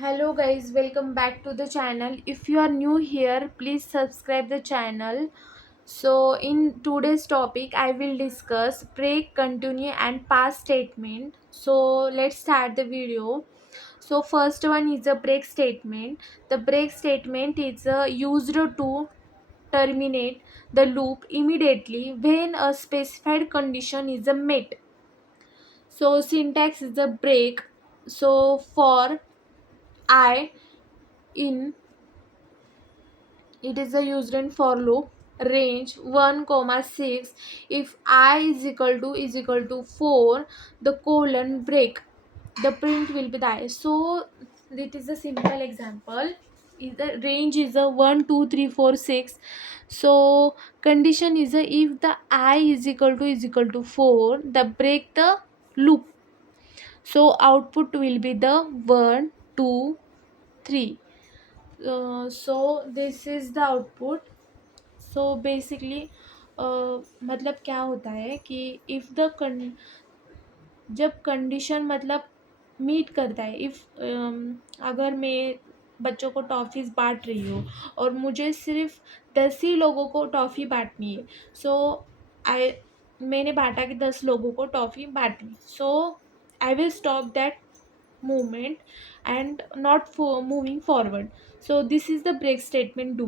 Hello guys, welcome back to the channel. If you are new here, please subscribe the channel. So in today's topic I will discuss break, continue and past statement. So let's start the video. So first one is a break statement. The break statement is used to terminate the loop immediately when a specified condition is met. So syntax is a break. So for I in it is a used in for loop range 1 comma 6. If I is equal to 4, the colon break, the print will be the I. So it is a simple example. Is the range is a 1 2 3 4 6. So condition is a if the I is equal to 4, the break the loop. So output will be the 1 2 3. So this is the output. So basically मतलब क्या होता है कि if the जब condition मतलब meet करता है, if अगर मैं बच्चों को टॉफ़ीज़ बांट रही हूँ और मुझे सिर्फ 10 ही लोगों को टॉफ़ी बांटनी है, सो आई मैंने बांटा कि 10 लोगों को टॉफ़ी बांटनी, so I will stop that movement and not for moving forward. So this is the break statement do.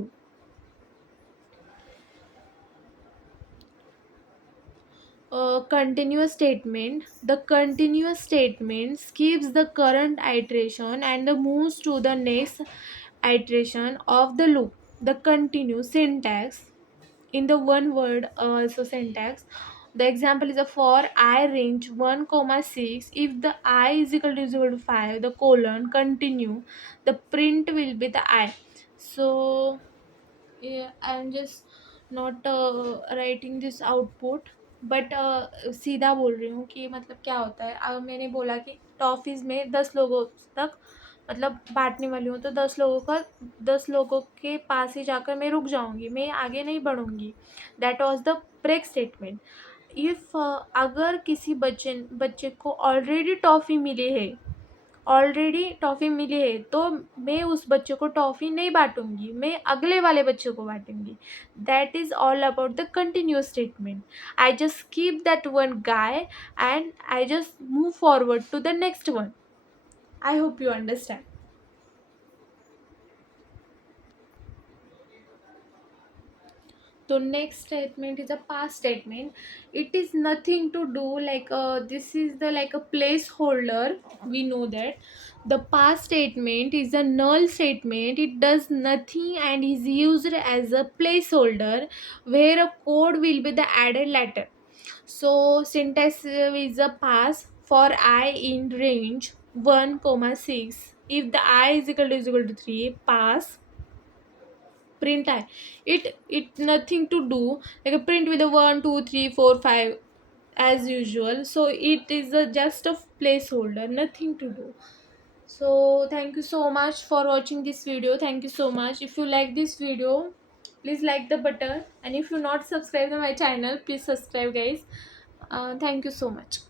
Continuous statement. The continuous statement skips the current iteration and moves to the next iteration of the loop. The continuous syntax in the one word also syntax. The example is a for I range 1 comma 6. If the I is equal to 5, the colon continue, the print will be the I. So yeah, I'm just not writing this output, but सीधा बोल रही हूँ कि मतलब क्या होता है। अब मैंने बोला कि टॉफ़ीज़ में 10 लोगों तक मतलब बांटने वाली हूँ, तो 10 लोगों के पास ही जाकर मैं रुक जाऊँगी, मैं आगे नहीं बढ़ूँगी। That was the break statement. If अगर किसी बच्चे को ऑलरेडी टॉफ़ी मिली है, तो मैं उस बच्चे को टॉफ़ी नहीं बांटूंगी, मैं अगले वाले बच्चे को बांटूंगी। That is all about the continuous statement. I just keep that one guy and I just move forward to the next one. I hope you understand. So next statement is a past statement. It is nothing to do like this is the like a placeholder. We know that the past statement is a null statement. It does nothing and is used as a placeholder where a code will be the added later. So syntax is a pass for I in range 1 comma 6. If the I is equal to 3, pass print I. It nothing to do like a print with a 1 2 3 4 5 as usual. So it is a just a placeholder, nothing to do. So thank you so much for watching this video. Thank you so much. If you like this video, please like the button, and if you not subscribe to my channel, please subscribe guys. Thank you so much.